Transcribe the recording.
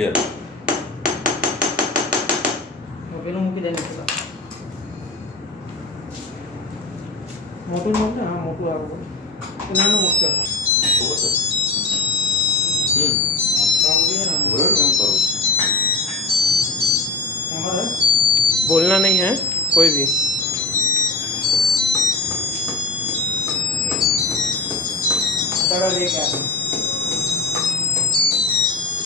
ક્લિયર. પેલું મૂકી દે નીચે. મોટું મૂકે. હા મોટું આવું નાનું મૂકજો. બરોબર છે. કામ જોઈએ ને બરોબર કેમ કરું? हमारा बोलना नहीं है कोई भी. अटाड़ा लेके आते हैं